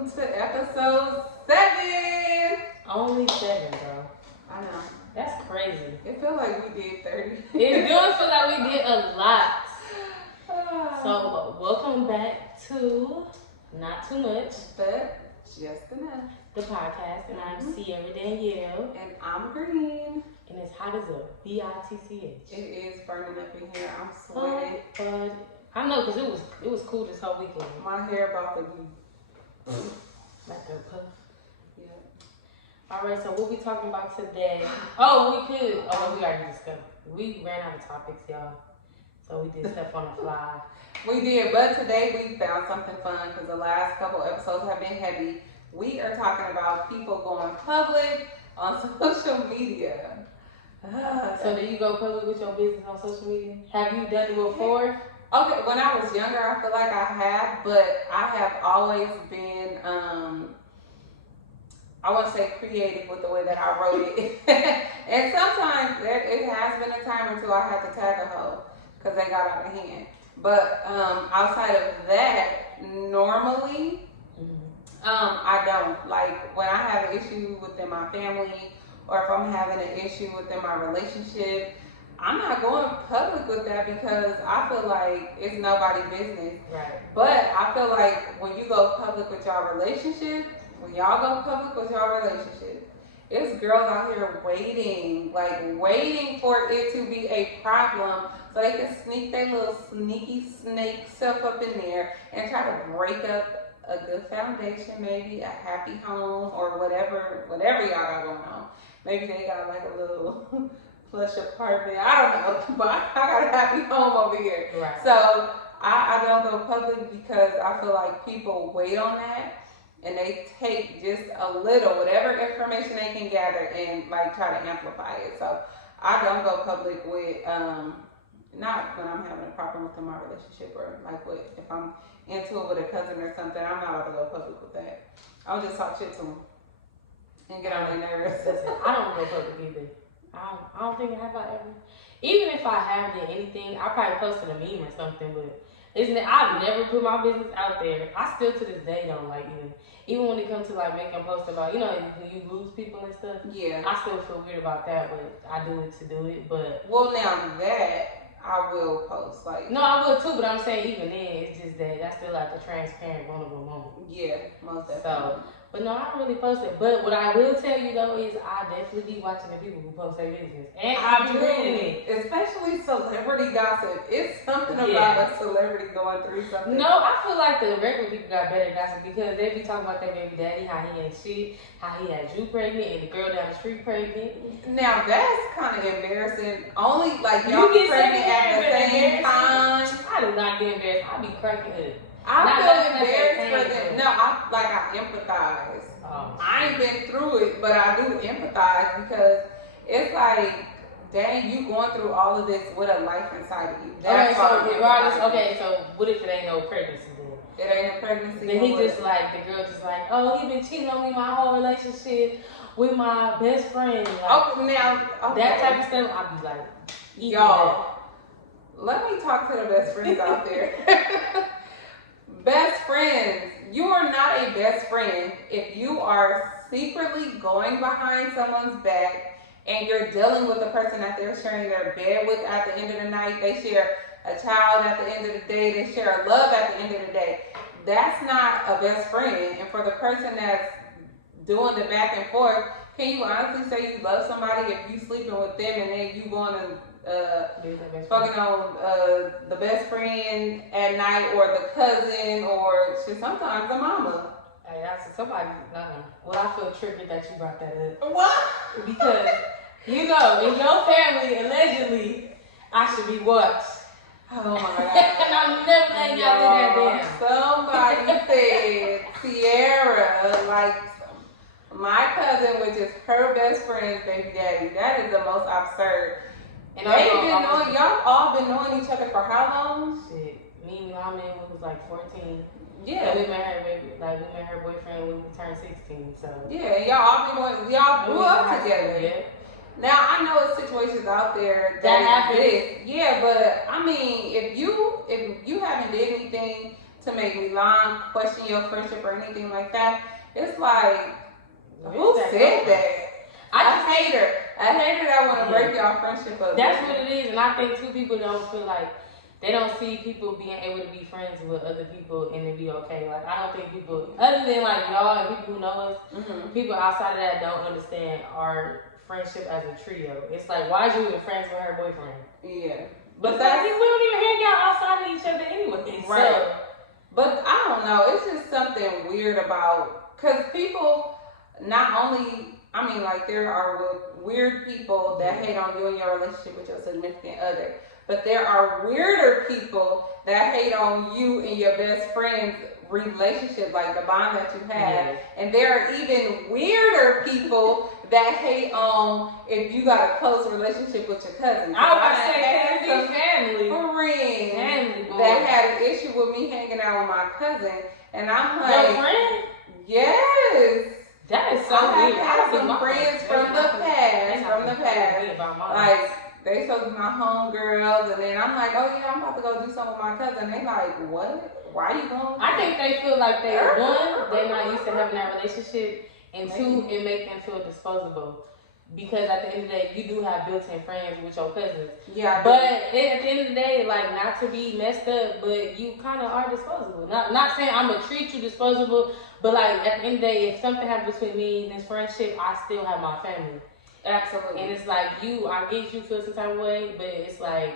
welcome to episode 7. Only 7, bro. I know. That's crazy. It feels like we did 30. It does feel like we did a lot. So, welcome back to Not Too Much, but just enough. The podcast, and I'm SierraDanielle. And I'm Green. And it's hot as a bitch. It is burning up in here. I'm sweating. But I know, because it was cool this whole weekend. My hair about to be like a puff. Yeah. Alright, so what we talking about today? We already discussed. We ran out of topics, y'all. So we did stuff on the fly. We did, but today we found something fun because the last couple episodes have been heavy. We are talking about people going public on social media. So do you go public with your business on social media? Have you done it before? Okay, when I was younger, I feel like I have, but I have always been, I wouldn't say creative with the way that I wrote it. And sometimes it has been a time or two I had to tag a hoe because they got out of hand. But outside of that, normally, I don't. Like when I have an issue within my family or if I'm having an issue within my relationship, I'm not going public with that because I feel like it's nobody's business. Right. But I feel like when you go public with y'all relationship, when y'all go public with y'all relationship, it's girls out here waiting for it to be a problem so they can sneak their little sneaky snake self up in there and try to break up a good foundation, maybe a happy home or whatever y'all got going on. Maybe they got like a little plush apartment. I don't know, but I got a happy home over here. Right. So I don't go public because I feel like people wait on that and they take just a little, whatever information they can gather and like try to amplify it. So I don't go public with, not when I'm having a problem within my relationship or like if I'm into it with a cousin or something, I'm not about to go public with that. I'll just talk shit to them and get on their nerves. I don't go public either. I don't think I have ever. Even if I have done anything, I probably posted a meme or something, but I've never put my business out there. I still to this day don't like even when it comes to like making posts about, when you lose people and stuff. Yeah. I still feel weird about that, but I do it to do it. But well, now that I will post no, I will too, but I'm saying even then, it's just that's still like a transparent, vulnerable moment. Yeah, most definitely. So, but no, I don't really post it. But what I will tell you though is I definitely be watching the people who post their business, and I be reading it. Especially celebrity gossip. It's something about a celebrity going through something. No, I feel like the regular people got better gossip because they be talking about their baby daddy, how he ain't shit, how he had you pregnant and the girl down the street pregnant. Now that's kind of embarrassing. Only like y'all get pregnant at the same time. I do not get embarrassed. I be cracking up. I feel embarrassed for them. No, I empathize. I ain't been through it, but I do empathize because it's like, dang, you going through all of this with a life inside of you. That's so what if it ain't no pregnancy then? It ain't a pregnancy. Then the girl just like, oh, he been cheating on me my whole relationship with my best friend. Like, that type of stuff, I be like, y'all, let me talk to the best friends out there. Best friends, you are not a best friend if you are secretly going behind someone's back and you're dealing with the person that they're sharing their bed with at the end of the night. They share a child at the end of the day. They share love at the end of the day. That's not a best friend. And for the person that's doing the back and forth, can you honestly say you love somebody if you sleeping with them and then you going to fucking on the best friend at night or the cousin or shit, sometimes the mama. Hey, I said somebody. Well, I feel triggered that you brought that up. What? Because in your family, allegedly, I should be watched. Oh my god! And I'm never letting y'all do that damn. Somebody said Sierra, like my cousin, which is her best friend's baby daddy. That is the most absurd. And y'all all been knowing each other for how long? Shit, me and my man was like 14. Yeah. And we met her boyfriend when we turned 16. So yeah, y'all grew up together. Yeah. Now I know it's situations out there that happens. exist. Yeah, but I mean, if you haven't did anything to to make me long, question your friendship or anything like that. It's like, who said that? I hate her. I hate her that want to break y'all friendship up. That's what it is, and I think too, people don't feel like they don't see people being able to be friends with other people and it be okay. Like, I don't think people, other than like y'all and people who know us, people outside of that don't understand our friendship as a trio. It's like, why is you even friends with her boyfriend? Yeah. But that's, we don't even hang out outside of each other anyway. Right. So. But I don't know. It's just something weird about, because people not only, I mean, like, there are weird people that hate on you and your relationship with your significant other. But there are weirder people that hate on you and your best friend's relationship, like the bond that you have. Yeah. And there are even weirder people that hate on if you got a close relationship with your cousin. I was say some family friends that had an issue with me hanging out with my cousin. And I'm like, your friend? Yes. That is so weird. I have some friends from the past. Like, they supposed to be my homegirls, and then I'm like, oh yeah, I'm about to go do something with my cousin. They like, what? Why are you going? I think they feel like they're not used to having that relationship, and two, it make them feel disposable. Because at the end of the day, you do have built-in friends with your cousins. Yeah. But at the end of the day, like, not to be messed up, but you kind of are disposable. Not saying I'm gonna treat you disposable, but like at the end of the day, if something happens between me and this friendship, I still have my family. Absolutely. And it's like, I get you feel some type of way, but it's like,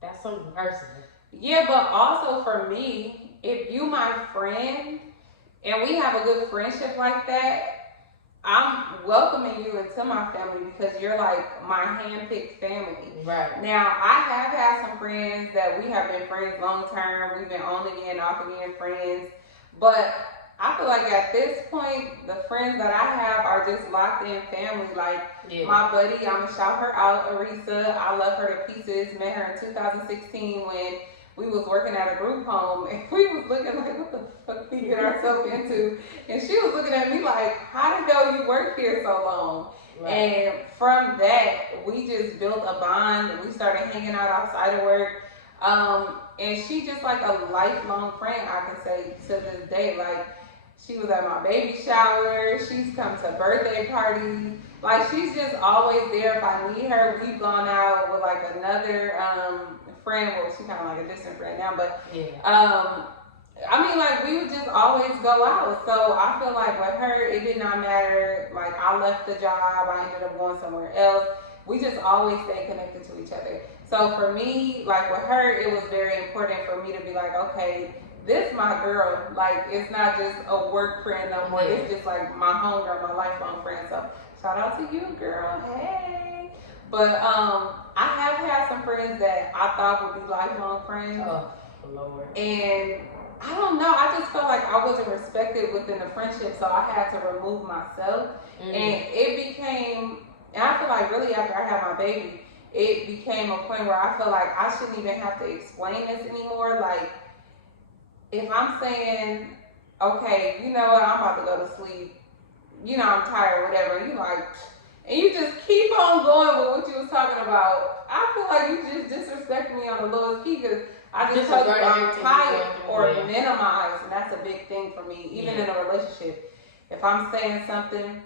that's something personal. Yeah, but also for me, if you my friend and we have a good friendship like that, I'm welcoming you into my family because you're like my handpicked family. Right. Now, I have had some friends that we have been friends long term. We've been on again, off again friends. But I feel like at this point, the friends that I have are just locked in family. Like, my buddy, I'm going to shout her out, Arisa. I love her to pieces. Met her in 2016 when we was working at a group home. And we was looking like, what the fuck we get ourselves into? And she was looking at me like, how did know you worked here so long? Right. And from that, we just built a bond. And we started hanging out outside of work. And she just like a lifelong friend, I can say, to this day. Like, she was at my baby shower. She's come to birthday parties. Like, she's just always there if I need her. We've gone out with like another friend. Well, she's kind of like a distant friend now, but I mean, like, we would just always go out. So I feel like with her, it did not matter. Like, I left the job. I ended up going somewhere else. We just always stay connected to each other. So for me, like with her, it was very important for me to be like, okay, this my girl. Like, it's not just a work friend no more. It's just like my homegirl, my lifelong friend. So shout out to you, girl. Hey. But I have had some friends that I thought would be lifelong friends. Oh, Lord. And I don't know. I just felt like I wasn't respected within the friendship, so I had to remove myself. And it became, and I feel like really after I had my baby, it became a point where I feel like I shouldn't even have to explain this anymore. Like, if I'm saying, okay, you know what, I'm about to go to sleep, you know, I'm tired, whatever, you like, and you just keep on going with what you was talking about, I feel like you just disrespected me on the lowest key because I just told you I'm tired or minimize, and that's a big thing for me, even in a relationship. If I'm saying something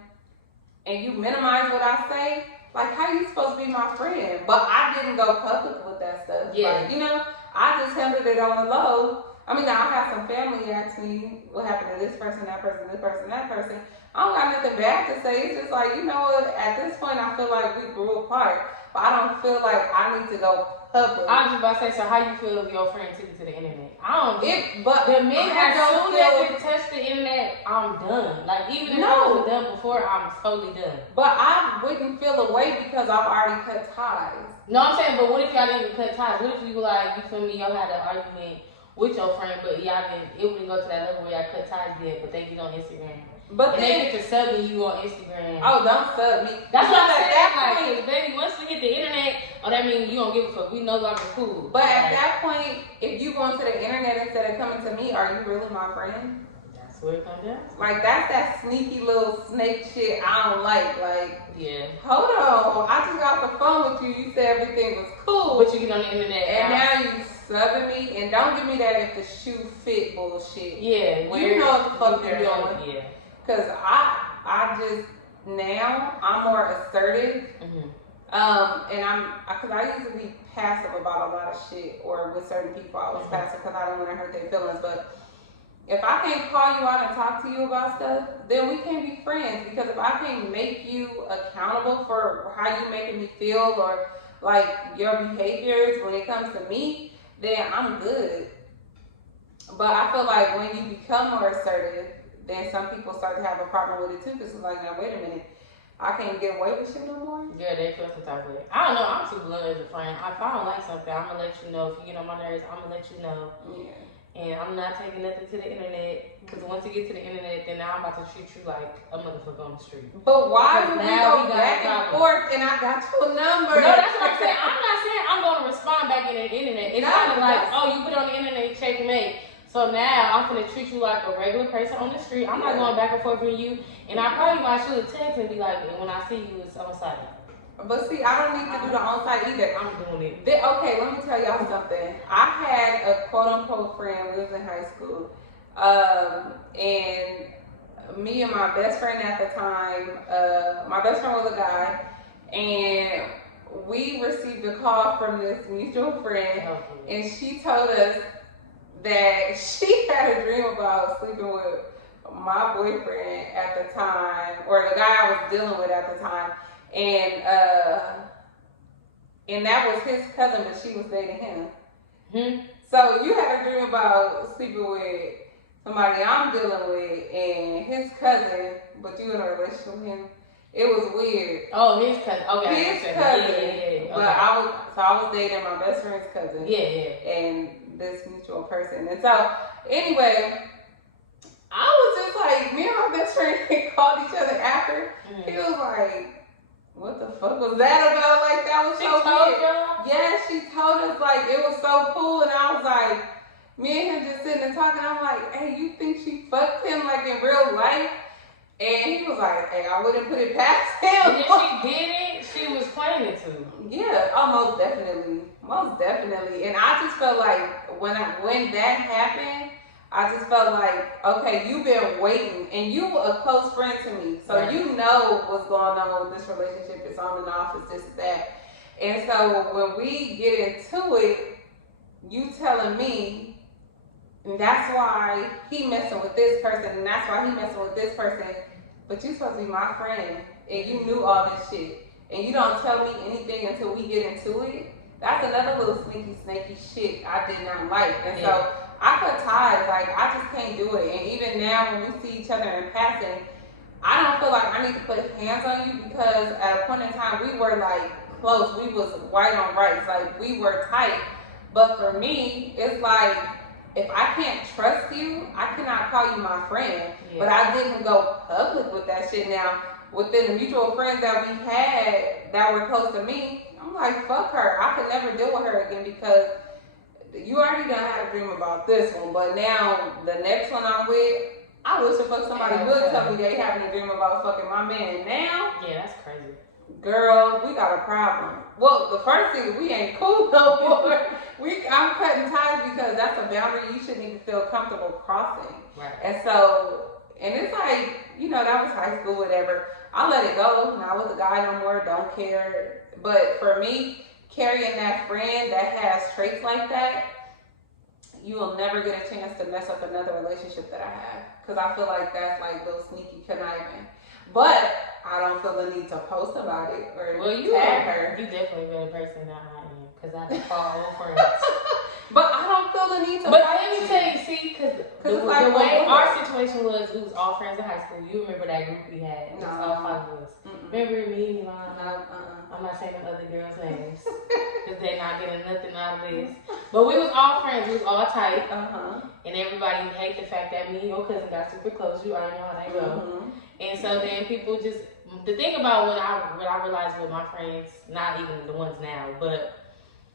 and you minimize what I say, like, how you supposed to be my friend? But I didn't go public with that stuff. Yeah. Like, you know, I just handled it on the low. I mean, I have some family ask me what happened to this person, that person, this person, that person. I don't got nothing bad to say. It's just like, you know what, at this point, I feel like we grew apart. But I don't feel like I need to go public. I was just about to say, so how you feel if your friend took it to the internet? I don't know. But the minute as soon as it touched the internet, I'm done. Like, even if I was done before, I'm totally done. But I wouldn't feel away because I've already cut ties. No, I'm saying, but what if y'all didn't even cut ties? What if you like, you feel me, y'all had an argument with your friend, but y'all didn't, it wouldn't go to that level where y'all cut ties yet, but they get on Instagram. But and then, they get to subbing you on Instagram. Oh, don't sub me. That's what I'm saying. Like, baby, once we hit the internet, that means you don't give a fuck. We no longer cool. But at that point, if you go into the internet instead of coming to me, are you really my friend? That's what it comes down to. Like, that's that sneaky little snake shit I don't like. Like, yeah. Hold on. I just got off the phone with you. You said everything was cool. But you get on the internet. And now you subbing me, and don't give me that if the shoe fit bullshit. Yeah, You know what the fuck you're doing. Yeah. Cause I just now I'm more assertive. Mm-hmm. Cause I used to be passive about a lot of shit, or with certain people I was passive because I didn't want to hurt their feelings. But if I can't call you out and talk to you about stuff, then we can't be friends. Because if I can't make you accountable for how you making me feel, or like your behaviors when it comes to me, then I'm good. But I feel like when you become more assertive, then some people start to have a problem with it too. Because it's like, now wait a minute, I can't get away with shit no more. Yeah, they feel some type of way. I don't know. I'm too blunt as a friend. If I don't like something, I'm gonna let you know. If you get on my nerves, I'm gonna let you know. Yeah. And I'm not taking nothing to the internet, because once you get to the internet, then now I'm about to treat you like a motherfucker on the street. But why would we go back and forth and I got your number? No, that's what I'm saying. I'm not saying I'm going to respond back in the internet. It's kind of like, oh, you put on the internet, checkmate. So now I'm going to treat you like a regular person on the street. I'm not going back and forth with you. And I probably might shoot a text and be like, when I see you, it's on site. But see, I don't need to do the on-site either. I'm doing it. Okay, let me tell y'all something. I had a quote-unquote friend. We was in high school. And me and my best friend at the time, my best friend was a guy. And we received a call from this mutual friend. And she told us that she had a dream about sleeping with my boyfriend at the time, or the guy I was dealing with at the time. And that was his cousin, but she was dating him. Mm-hmm. So you had a dream about sleeping with somebody I'm dealing with and his cousin, but you in a relationship with him. It was weird. Oh, his cousin. Okay. His cousin. Yeah. But I was dating my best friend's cousin. Yeah. And this mutual person. And so anyway, I was just like, me and my best friend called each other after. Mm-hmm. He was like, what the fuck was that about? Like, that was so weird. Yeah, she told us, like, it was so cool. And I was like, me and him just sitting and talking. I'm like, hey, you think she fucked him, like, in real life? And he was like, hey, I wouldn't put it past him. And if she did it, she was planning to. Yeah, most definitely. Most definitely. And I just felt like when that happened, I just felt like, okay, you've been waiting, and you were a close friend to me, so right. You know what's going on with this relationship. It's on and off, it's this, that. And so when we get into it, you telling me, and that's why he messing with this person, and that's why he messing with this person, but you supposed to be my friend, and you knew all this shit, and you don't tell me anything until we get into it. That's another little snaky shit I did not like. And so I cut ties. Like, I just can't do it. And even now when we see each other in passing, I don't feel like I need to put hands on you, because at a point in time we were like close. We was white on rights. Like, we were tight. But for me, it's like, if I can't trust you, I cannot call you my friend. Yeah. But I didn't go public with that shit. Now, within the mutual friends that we had that were close to me, I'm like, fuck her. I could never deal with her again, because you already done had a dream about this one. But now, the next one I'm with, I wish the fuck somebody would tell me they having a dream about fucking my man. Now, yeah, that's crazy. Girl, we got a problem. Well, the first thing is we ain't cool no more. I'm cutting ties, because that's a boundary you shouldn't even feel comfortable crossing. Right. And so, and it's like, you know, that was high school, whatever. I let it go. Not with the guy no more. Don't care. But for me, carrying that friend that has traits like that, you will never get a chance to mess up another relationship that I have. Because I feel like that's like little sneaky conniving. But I don't feel the need to post about it or tag her. You definitely been a person that I am, because I have follow friends. But I don't feel the need to. But let me tell you, see, because the way our situation was, we was all friends in high school. You remember that group we had? It was all 5 of us. Remember me, Milan? I'm not saying the other girls' names, because they're not getting nothing out of this. But we was all friends. We was all tight. And everybody hate the fact that me and your cousin got super close. You already know how they go. And so then people just, the thing about when I realized with my friends, not even the ones now, but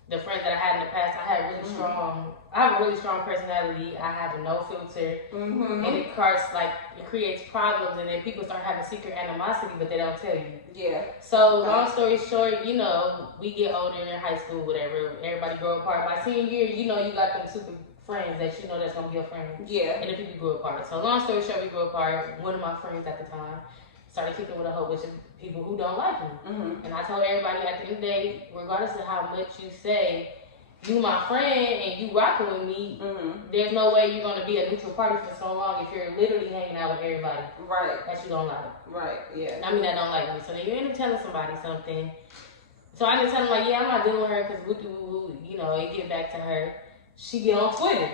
the friends that I had in the past, I have a really strong personality. I have a no filter, and it creates problems, and then people start having secret animosity, but they don't tell you. Yeah. So long story short, you know, we get older in high school, whatever. Everybody grow apart. By senior year, you know, you got them super friends that you know that's gonna be a friend. Yeah. And the people grew apart. So long story short, we grew apart. One of my friends at the time started kicking with a whole bunch of people who don't like me. And I told everybody at the end of the day, regardless of how much you say, you my friend and you rocking with me, there's no way you're gonna be a neutral party for so long if you're literally hanging out with everybody. Right. That you don't like. Right, yeah. I mean, that don't like me. So then you end up telling somebody something. So I just tell them like, yeah, I'm not dealing with her because you know, it get back to her. She get on Twitter.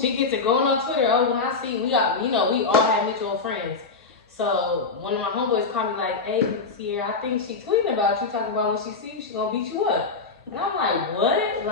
She gets to going on Twitter. Oh, when I see, we all have mutual friends. So one of my homeboys called me like, hey, Sierra, I think she tweeting about you, talking about when she sees you, she gonna beat you up. And I'm like, what?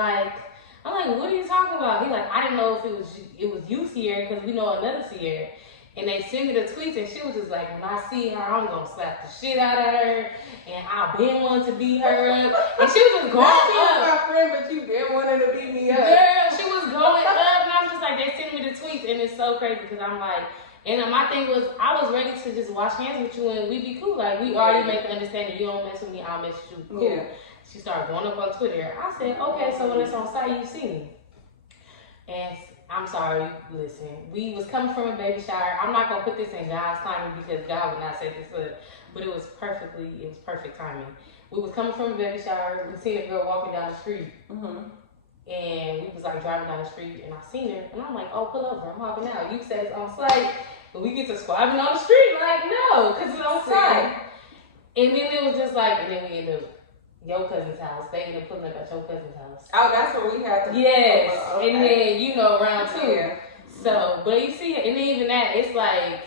I'm like, what are you talking about? He like, I didn't know if it was you, Sierra, because we know another Sierra. And they sent me the tweets, and she was just like, when I see her, I'm gonna slap the shit out of her, and I've been wanting to beat her up. And she was just going up. She was my friend, but you been wanting to beat me up. Girl, she was going up, and I was just like, they sent me the tweets, and it's so crazy because I'm like, and my thing was, I was ready to just wash hands with you and we be cool. Like, we already make the understanding, you don't mess with me, I'll mess with you. Cool. Yeah. She started going up on Twitter. I said, okay, so when it's on site, you see me. And I'm sorry, listen, we was coming from a baby shower. I'm not going to put this in God's timing because God would not set this up, but it was perfect timing. We was coming from a baby shower. We seen a girl walking down the street. And we was like driving down the street and I seen her and I'm like, oh, pull over, I'm hopping out. You said it's on site, but we get to squabbling on the street. Like, no, because it's on site. And then it was just like, and then we ended up your cousin's house. They ended up pulling up at your cousin's house. Oh, that's where we had to. Yes. Okay. And then, you know, round two. Yeah. So, but you see, and then even that, it's like,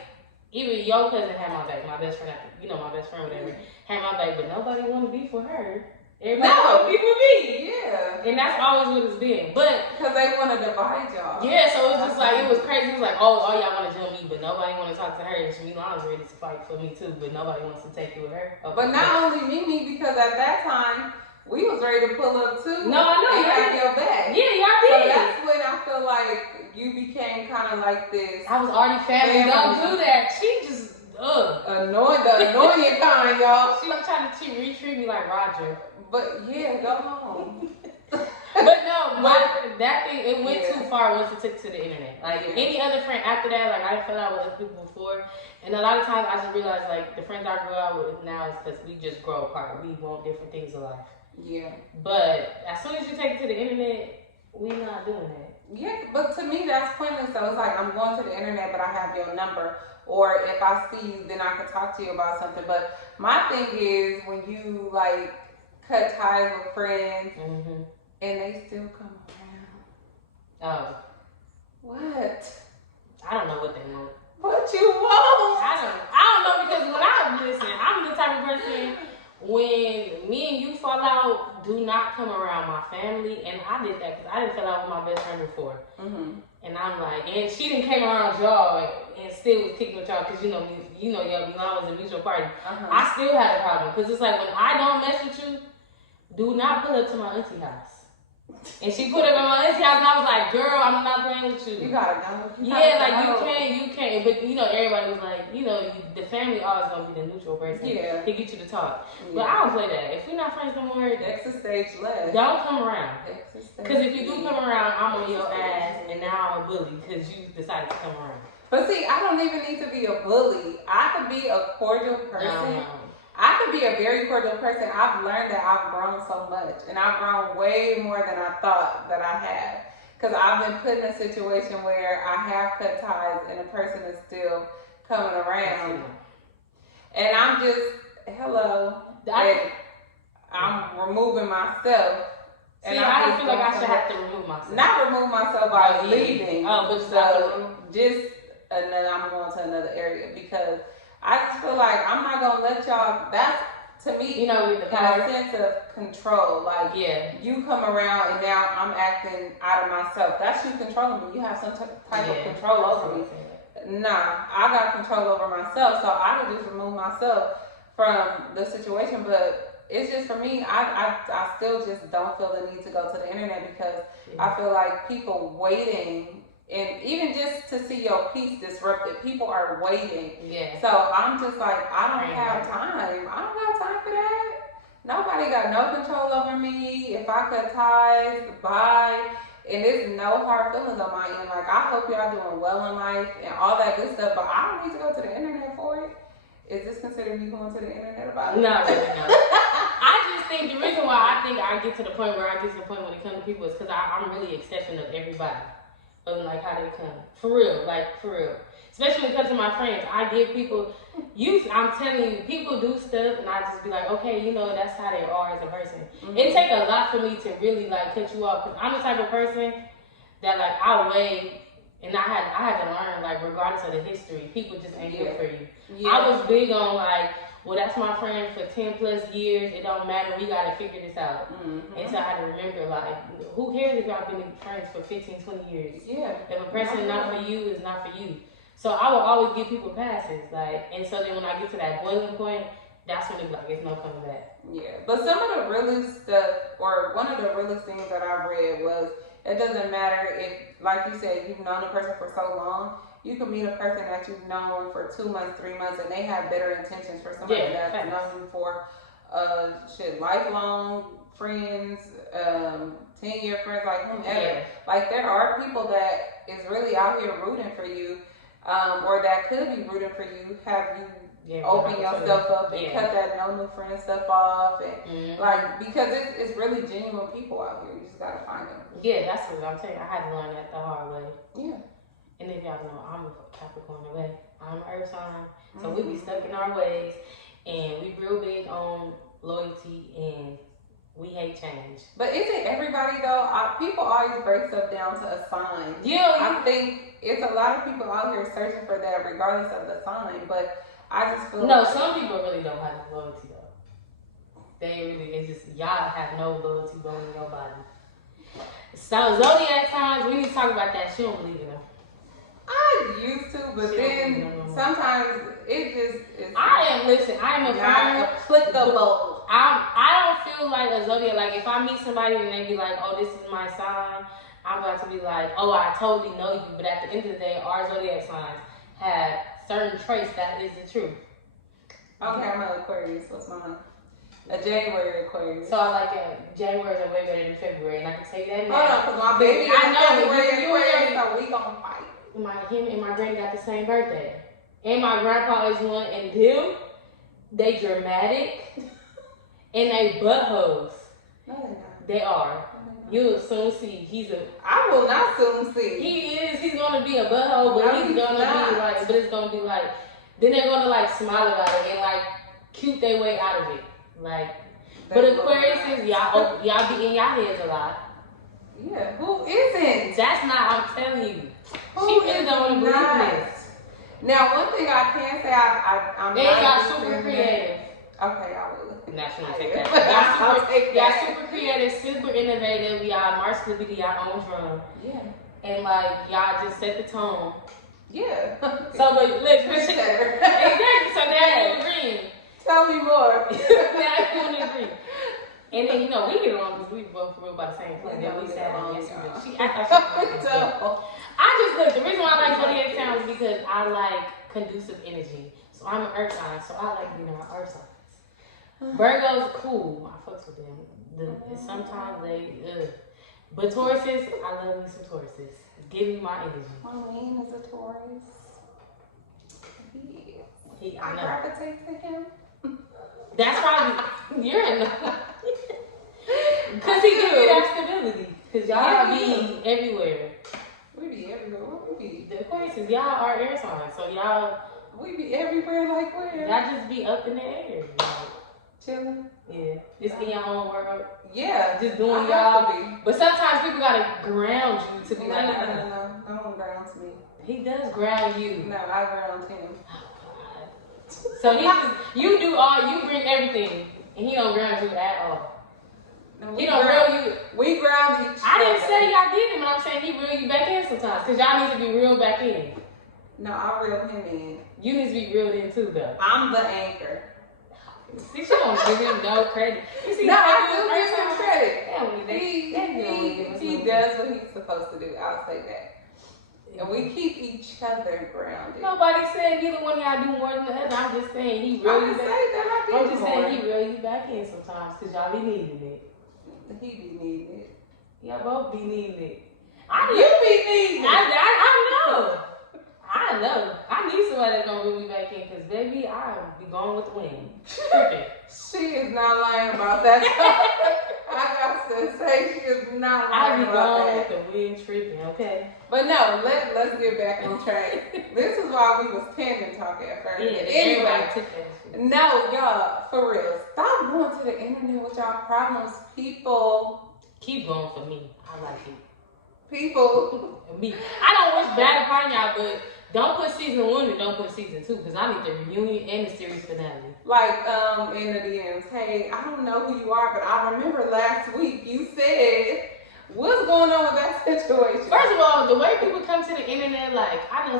even your cousin had my back, my best friend, you know, my best friend, whatever, had my back, but nobody want to be for her. Everybody want to be for me. Yeah. And that's always what it's been. But because they want to divide y'all. Yeah, so it was just like, it was crazy. It was like, oh, all y'all want to jump me, but nobody want to talk to her. And Shamila was ready to fight for me too, but nobody wants to take it with her. Okay. But not only me, because at that time, we was ready to pull up too. No, I know. You had your back. Yeah, y'all did. So that's when I feel like you became kind of like this. I was already family. Don't do that. She just, the annoying kind, y'all. She was trying to retreat me like Roger. But yeah, go home. But no, that thing, it went too far once it took to the internet. Like any other friend after that, like I fell out with other people before. And a lot of times I just realized like the friends I grew out with now is because we just grow apart. We want different things in life. Yeah. But as soon as you take it to the internet, we not doing that. Yeah, but to me that's pointless. So it's like I'm going to the internet, but I have your number. Or if I see you, then I can talk to you about something. But my thing is when you like cut ties with friends and they still come around. Oh. What? I don't know what they want. What you want? I don't know because when I'm the type of person when me and you fall out, do not come around my family. And I did that because I didn't fall out with my best friend before. And I'm like, and she didn't came around y'all and still was kicking with y'all because you know I was a mutual party. I still had a problem because it's like when I don't mess with you, do not pull up to my auntie house. And she put up at my auntie house and I was like, girl, I'm not playing with you. You gotta go. You can't. But you know, everybody was like, you know, the family always gonna be the neutral person to get you to talk. But I don't play that. If we're not friends no more, exit stage left. Don't come around. Because if you do come around, I'm on your ass and now I'm a bully because you decided to come around. But see, I don't even need to be a bully. I could be a cordial person. No. I could be a very cordial person. I've learned that I've grown so much. And I've grown way more than I thought that I had. Because I've been put in a situation where I have cut ties and a person is still coming around. And I'm just, hello. And I'm removing myself. And I don't feel like I should have to remove myself. Not remove myself by leaving. Oh, but so just I'm going to another area because I just feel like I'm not gonna let y'all. That's to me, with the power. A sense of control. Like you come around and now I'm acting out of myself. That's you controlling me. You have some type of control over me. Nah, I got control over myself, so I could just remove myself from the situation. But it's just for me, I still just don't feel the need to go to the internet because I feel like people waiting and even just to see your peace disrupted, people are waiting. Yeah. So I'm just like, I don't have time. I don't have time for that. Nobody got no control over me. If I cut ties, bye. And there's no hard feelings on my end. Like, I hope y'all doing well in life and all that good stuff, but I don't need to go to the internet for it. Is this considered me going to the internet about it? Not really, no. I just think the reason why I think I get to the point where I get to the point when it comes to people is because I'm really accepting of everybody. Of like how they come. For real, like for real. Especially when it comes to my friends. I give people, I'm telling you, people do stuff and I just be like, okay, you know, that's how they are as a person. Mm-hmm. It takes a lot for me to really like cut you off because I'm the type of person that like I weigh and I had to learn like regardless of the history, people just ain't good for you. Yeah. I was big on like, well, that's my friend for 10 plus years. It don't matter. We got to figure this out. Mm-hmm. And so I had to remember, like, who cares if y'all been friends for 15, 20 years? Yeah. If a person is not for you, it's not for you. So I will always give people passes. Like, and so then when I get to that boiling point, that's when it's like, it's no coming back. Yeah. But some of the realest stuff, or one of the realest things that I read was, it doesn't matter if, like you said, you've known a person for so long. You can meet a person that you've known for 2 months, 3 months, and they have better intentions for somebody that's known you for lifelong friends, 10-year friends, like whomever. Yeah. Like there are people that is really out here rooting for you, or that could be rooting for you, have you open yourself up and cut that no new friend stuff off, and like because it's really genuine people out here. You just gotta find them. Yeah, that's what I'm saying. I had to learn that the hard way. Yeah. And if y'all know, I'm a Capricorn away. I'm an earth sign. So we be stuck in our ways. And we real big on loyalty and we hate change. But isn't everybody though? People always break stuff down to a sign. Yeah. I think it's a lot of people out here searching for that regardless of the sign. But I just feel some people really don't have loyalty though. They really, it's just, y'all have no loyalty going in your body. So zodiac signs, we need to talk about that. She don't believe in them. I used to, but then sometimes it just is. I am a not applicable. I don't feel like a zodiac. Like if I meet somebody and they be like, "Oh, this is my sign," I'm about to be like, "Oh, I totally know you." But at the end of the day, our zodiac signs have certain traits that is the truth. Okay, I'm an Aquarius. What's mine? A January Aquarius. So I like it. January is way better than February, and I can tell you that now. Hold on, because my baby is February Aquarius, so we gonna fight. Him and my granny got the same birthday. And my grandpa is one, and them, they dramatic, and they buttholes. No, they're not. They are. You'll soon see. I will not soon see. He is. He's gonna be a butthole, but he's gonna be like. But it's gonna be like. Then they're gonna like smile about it and like cute their way out of it. Like, but Aquarius is y'all be in y'all heads a lot. Yeah. Who isn't? That's not. I'm telling you. Who she really don't want to believe this. Now, one thing I can say, I'm not super creative. Okay, I will. Naturally take that. Y'all super creative, super innovative. Y'all march to be y'all own drum. Yeah. And like y'all just set the tone. Yeah. So but listen. Exactly. So now you agree. Tell me more. Now you agree. And then, we get along because we both grew up by the same place. Yeah, we sat on yesterday. She acted the reason why I like zodiac signs is because I like conducive energy. So I'm an earth sign, so I like being around earth signs. Virgos, cool. I fucks with them. Sometimes they, But Tauruses, I love me some Tauruses. Give me my energy. My man is a Taurus. I know. Gravitate to him. That's probably, you're in the... Because he gives you that stability. Because y'all be everywhere. We be everywhere. What we be? The Aquarius, y'all are air signs. So y'all... We be everywhere like where? Y'all just be up in the air. Like, chilling. Yeah. Just in your own world. Yeah. Just doing y'all. But sometimes people got to ground you to be No, don't ground me. He does ground you. No, I ground him. So you bring everything, and he don't ground you at all. No, he don't reel you. We ground each other. I didn't say y'all did it, but I'm saying he reel you back in sometimes, because y'all need to be reeled back in. No, I reel him in. You need to be reeled in too, though. I'm the anchor. See, she don't give him no credit. You see, No, how I do give him credit. He does what he's supposed to do. I'll say that. And we keep each other grounded. Nobody said neither one of y'all do more than the other. I'm just saying he really. I'm just saying he really back in sometimes because y'all be needing it. He be needing it. Y'all both be needing it. You be needing it. I know. I know. I need somebody that's gonna bring me back in because baby, I'll be going with the wind. Tripping. She is not lying about that. I got to say she is not lying about that. I'll be going with the wind tripping, okay? But no, let's get back on track. This is why we was tending talk at first. Yeah, anyway, no, y'all, for real, stop going to the internet with y'all problems. People keep going for me. I like it. People, me. I don't wish bad upon y'all, but don't put season 1 and don't put season 2 because I need the reunion and the series finale. Like in the DMs, hey, I don't know who you are, but I remember last week you said. What's going on with that situation? First of all, the way people come to the internet, like I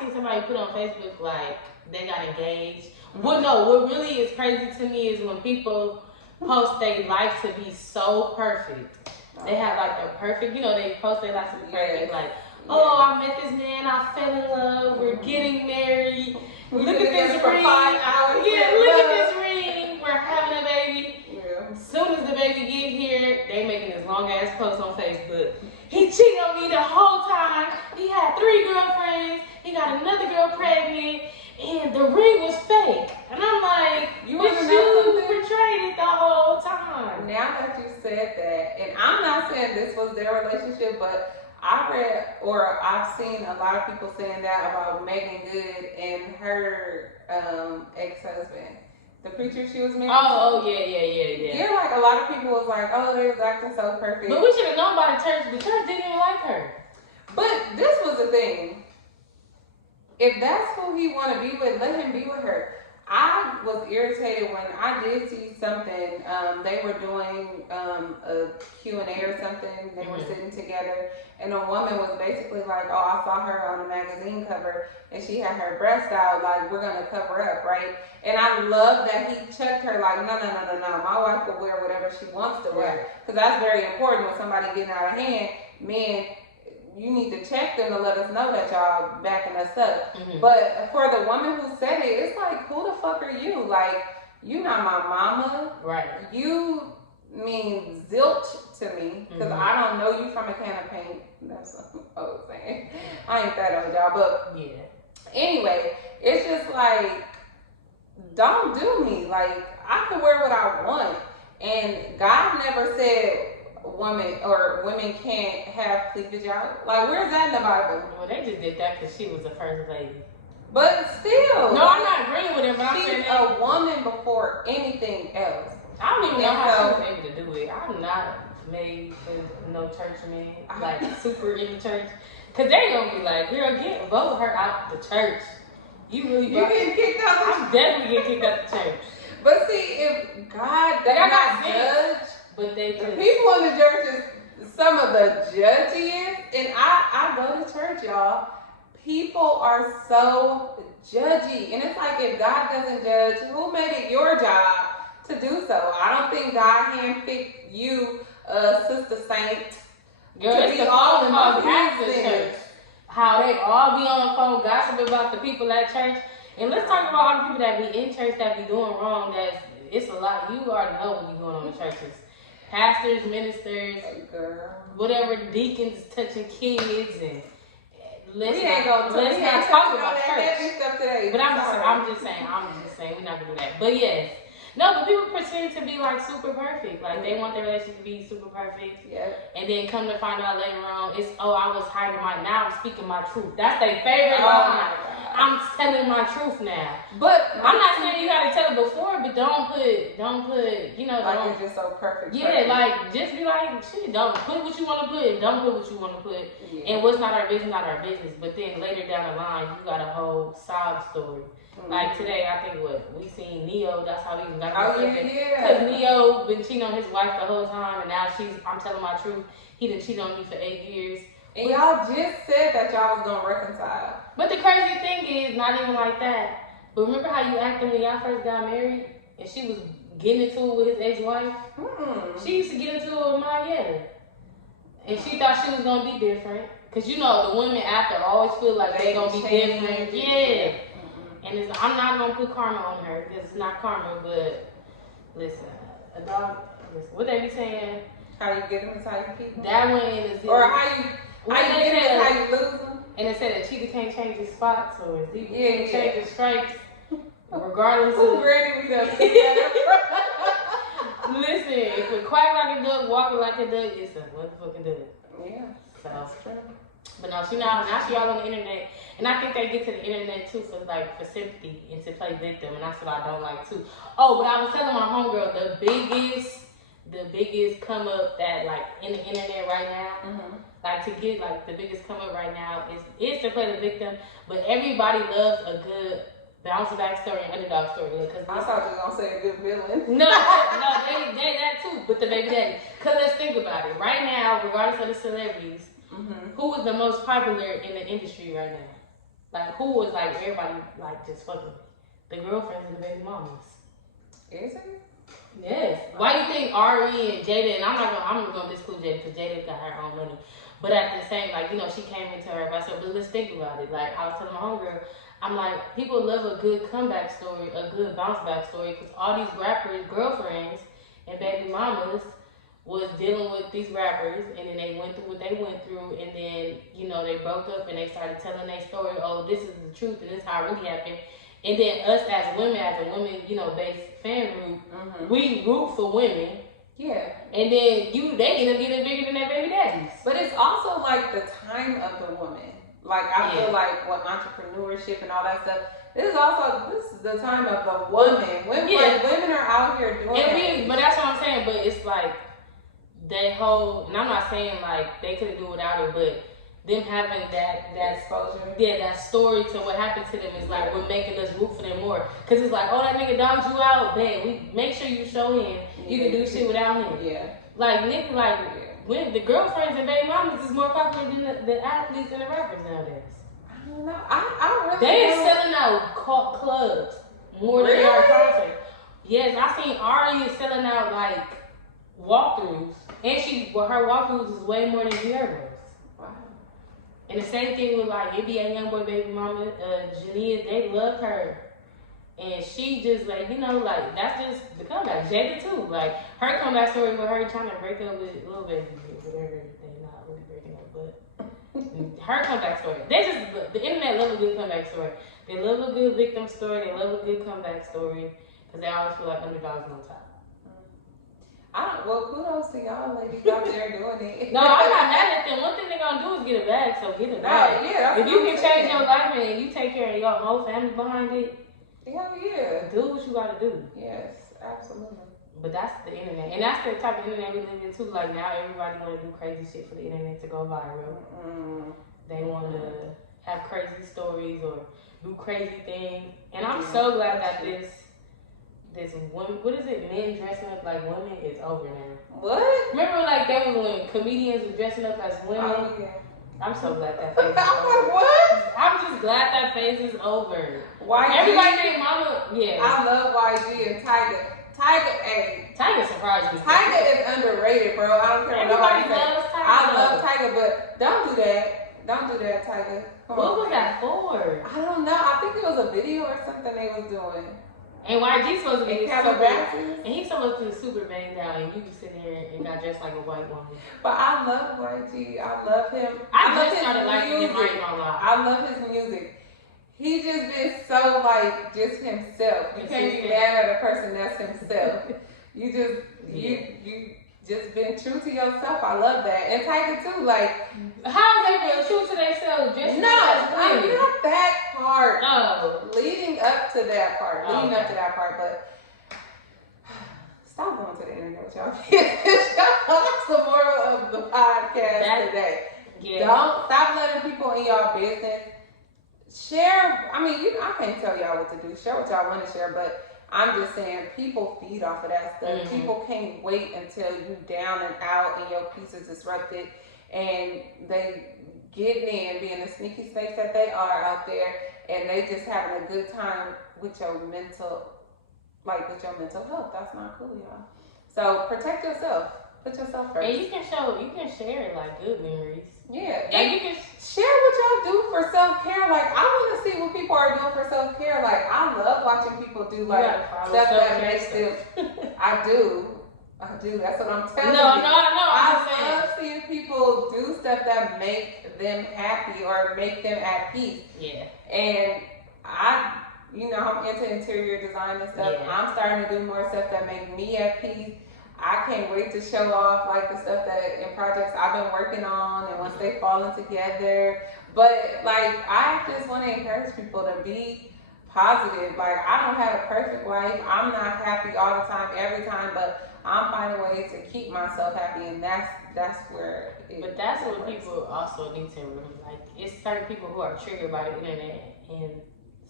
seen somebody put on Facebook like they got engaged. What really is crazy to me is when people post their life to be so perfect. They have like the perfect, they post their life to be perfect. Like, I met this man, I fell in love, we're getting married. Look at this ring. 5 hours. Yeah, look at this ring. We're having a baby. As soon as the baby get here, they making this long ass post on Facebook. He cheated on me the whole time. He had 3 girlfriends. He got another girl pregnant, and the ring was fake. And I'm like, you portrayed it the whole time. Now that you said that, and I'm not saying this was their relationship, but I've seen a lot of people saying that about Megan Good and her ex-husband. The preacher she was married to. Oh, yeah. Yeah, like a lot of people was like, oh, they was acting so perfect. But we should have known by the church. The church didn't even like her. But this was the thing. If that's who he want to be with, let him be with her. I was irritated when I did see something. They were doing a Q&A or something. They were sitting together, and a woman was basically like, "Oh, I saw her on a magazine cover, and she had her breast out. Like, we're gonna cover up, right?" And I love that he checked her. Like, no. My wife will wear whatever she wants to wear, because that's very important when somebody getting out of hand. Men, you need to check them to let us know that y'all backing us up. But for the woman who said it, it's like, who the fuck are you? Like, you not my mama. Right. You mean zilch to me, because I don't know you from a can of paint. That's what I was saying. I ain't that old, y'all. But yeah. Anyway, it's just like, don't do me. Like, I can wear what I want. And God never said women can't have cleavage out. Like, where's that in the Bible? Well, they just did that because she was the first lady. But still. No, I'm not agreeing with it, but I'm saying she's a woman before anything else. I don't even know how she was able to do it. I'm not made for no churchmen, like super in the church. Because they're going to be like, girl, vote her out the church. You getting kicked out? I'm definitely getting kicked out the church. But see, if God does not judge, but they the people in the church is some of the judgiest, and I go to church, y'all. People are so judgy, and it's like, if God doesn't judge, who made it your job to do so? I don't think God handpicked you, Sister Saint, girl, to be all in the church. How they all be on the phone gossiping about the people at church. And let's talk about all the people that be in church that be doing wrong. It's a lot. You already know what be going on in churches. Pastors, ministers, whatever, deacons touching kids, and let's not talk about church. But I'm just saying, we're not gonna do that. But yes. No, but people pretend to be like super perfect. Like they want their relationship to be super perfect. Yeah. And then come to find out later on, I was hiding now I'm speaking my truth. That's their favorite line. I'm telling my truth now. But I'm not saying you gotta tell it before, but don't put like you're just so perfect. Yeah, like just be like, shit, don't put what you wanna put and don't put what you wanna put. Yeah. And what's not our business, not our business. But then later down the line you got a whole sob story. Like today, I think we seen Neo. That's how we even got on the subject. Because Neo been cheating on his wife the whole time, and now I'm telling my truth. He done cheated on me for 8 years. And y'all just said that y'all was gonna reconcile. But the crazy thing is, not even like that. But remember how you acted when y'all first got married, and she was getting into it with his ex-wife. She used to get into it with Marietta. And she thought she was going to be different. Because, you know, the women after always feel like they're going to be different. Yeah. And I'm not going to put karma on her because it's not karma, but listen, a dog, listen, what they be saying? How you get them is how you keep them. That one is... Or how you get them is how you lose them. And it said a cheetah can't change his spots or he can't change his stripes. Regardless of... Granny, we done Listen, if we quack like a duck, walking like a duck, it's a motherfucking duck. Yeah. So, but no, now she all on the internet, and I think they get to the internet too for sympathy and to play victim, and that's what I don't like too. Oh, but I was telling my homegirl the biggest come up that like in the internet right now, like to get like the biggest come up right now is to play the victim, but everybody loves a good bounce back story and underdog story. Cause I thought you were gonna say a good villain. No, they that too, but the baby daddy. Cause let's think about it. Right now, regardless of the celebrities, who is the most popular in the industry right now? Like who was like everybody like just fucking the girlfriends and the baby mamas? Is it? Yes. Why do you think Ari and Jada, and I'm gonna disclose Jada because Jada got her own money, but at the same, like, you know, she came into her by herself. But let's think about it. Like I was telling my homegirl, I'm like, people love a good comeback story, a good bounce back story, because all these rappers' girlfriends and baby mamas was dealing with these rappers, and then they went through what they went through, and then, you know, they broke up and they started telling their story. Oh, this is the truth, and this is how it really happened. And then us as a women, you know, based fan group, we root for women. Yeah. And then they end up getting bigger than their baby daddies. But it's also like the time of the woman. Like I feel like what entrepreneurship and all that stuff. This is the time of the woman. Women are out here doing it. But that's what I'm saying. But it's like they whole, and I'm not saying like they couldn't do without it, but them having that exposure, that story to what happened to them is like we're making us root for them more. Cause it's like, oh, that nigga dogged you out, man. We make sure you show him you can do shit without him. Yeah. Like nigga, when the girlfriends and baby mamas is more popular than the athletes and the rappers nowadays. I don't know. I really they ain't selling out clubs more than they are concerts. Yes, I seen Ari is selling out like walkthroughs, and her walkthroughs is way more than Sierra's. Wow. And the same thing with like NBA YoungBoy baby mama, Jania, they love her. And she just like, you know, like that's just the comeback. Jada too. Like her comeback story with her trying to break up with Lil Baby, whatever, they not really breaking up, but her comeback story. They just the internet love a good comeback story. They love a good victim story, they love a good comeback story, because they always feel like underdogs on top. Well, kudos to y'all ladies out there doing it. No, I'm not mad at them. One thing they're gonna do is get a bag, so get a bag. Yeah, if you can change your life and you take care of your whole family behind it, hell yeah. Do what you gotta do. Yes, absolutely. But that's the internet. And that's the type of internet we live in too. Like now everybody wanna do crazy shit for the internet to go viral. They wanna have crazy stories or do crazy things. And I'm so glad that this woman, what is it, men dressing up like women is over now. What? Remember like that was when comedians were dressing up as women? Oh yeah. I'm so glad that phase is over. I'm like, what? I'm just glad that phase is over. YG, everybody named Mama, yeah. I love YG and Tyga. Tyga surprised me. Tyga is underrated, bro. I don't care what everybody loves Tyga. I love Tyga, but don't do that. Don't do that, Tyga. What was that for? I don't know. I think it was a video or something they was doing. And YG's supposed to be and he's supposed to be super banged out, and you can sit there and got dressed like a white woman. But I love YG. I love him. I just started liking him. I ain't gonna lie. I love his music. He just been so like just himself. You can't be mad at a person that's himself. You just been true to yourself. I love that. And Tyga too. Like how they been true to themselves? Just I'm not that part. No. Leading up to that part. But stop going to the internet with y'all. That's the moral of the podcast today. Yeah. Don't stop letting people in y'all business. Share. I mean, I can't tell y'all what to do. Share what y'all want to share, but I'm just saying people feed off of that stuff. People can't wait until you down and out and your peace is disrupted, and they getting in, being the sneaky snakes that they are out there, and they just having a good time with your mental like with your mental health. That's not cool, y'all. So protect yourself. Put yourself first. And you can share like good memories. Yeah. And you can share what y'all do for self-care. Like, I want to see what people are doing for self-care. Like, I love watching people do like stuff that makes them. I do. That's what I'm telling you. I love seeing people do stuff that make them happy or make them at peace. Yeah. And I'm into interior design and stuff. Yeah. I'm starting to do more stuff that make me at peace. I can't wait to show off like the stuff that in projects I've been working on and once they falling together. But like, I just want to encourage people to be positive. Like, I don't have a perfect life. I'm not happy all the time, every time, but I'm finding ways to keep myself happy, and that's where. But that's what people also need to remember. Like, it's certain people who are triggered by the internet, and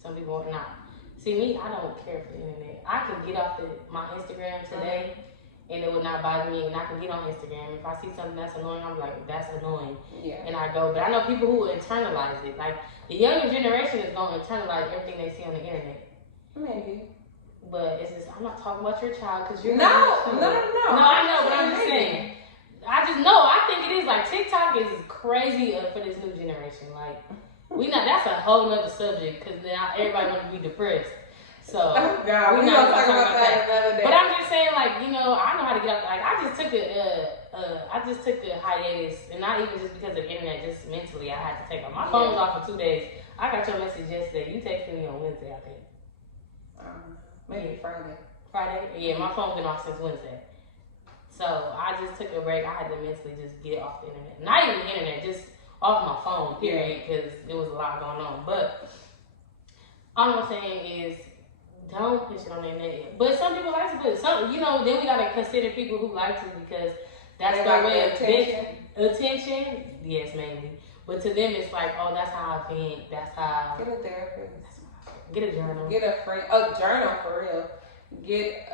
some people are not. See, me, I don't care for the internet. I can get off my Instagram today. And it would not bother me, and I can get on Instagram. If I see something that's annoying, I'm like, that's annoying. Yeah. And I go. But I know people who internalize it. Like, the younger generation is going to internalize everything they see on the internet. Maybe. But it's just, I'm not talking about your child, because you're No, I know, but I'm just saying. I just know, I think it is, like, TikTok is crazy for this new generation. Like, that's a whole nother subject, because now everybody want to be depressed. So, oh God, we're not talking about that another day. But I'm just saying, like, I know how to get out. Like, I just took a hiatus, and not even just because of the internet, just mentally, I had to take off. My phone was off for 2 days. I got your message yesterday. You texted me on Wednesday, I think. Maybe Friday. Friday? Yeah, my phone's been off since Wednesday. So I just took a break. I had to mentally just get off the internet. Not even the internet, just off my phone, period, because there was a lot going on. But all I'm saying is, don't push it on the internet. But some people like to put it. Then we got to consider people who like to, because that's their way of attention. Yes, mainly. But to them, it's like, oh, that's how I think. That's how. Get a therapist. Get a journal. Get a friend. A journal, for real. Get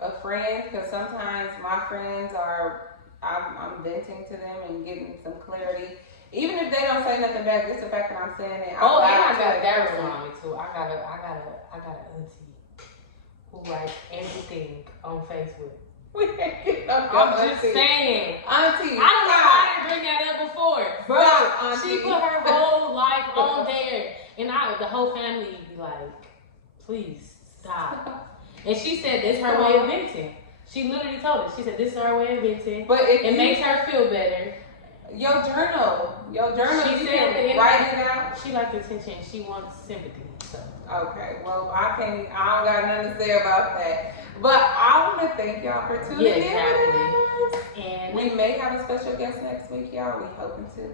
a friend, because sometimes my friends I'm venting to them and getting some clarity. Even if they don't say nothing back, just the fact that I'm saying it. And I got that remind me too. I got an auntie who writes everything on Facebook. I'm just saying. Auntie. I don't know why I didn't bring that up before. Bro, she put her whole life on there. And the whole family be like, please stop. And she said this is her way of venting. She literally told us. She said this is her way of venting. But it makes her feel better. Your journal. She said that write it out. She likes attention. She wants sympathy. So. Okay, well, I don't got nothing to say about that. But I want to thank y'all for tuning in. Exactly. And we may have a special guest next week, y'all. We hoping to.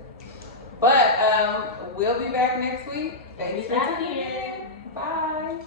But we'll be back next week. Thanks for tuning in. Bye.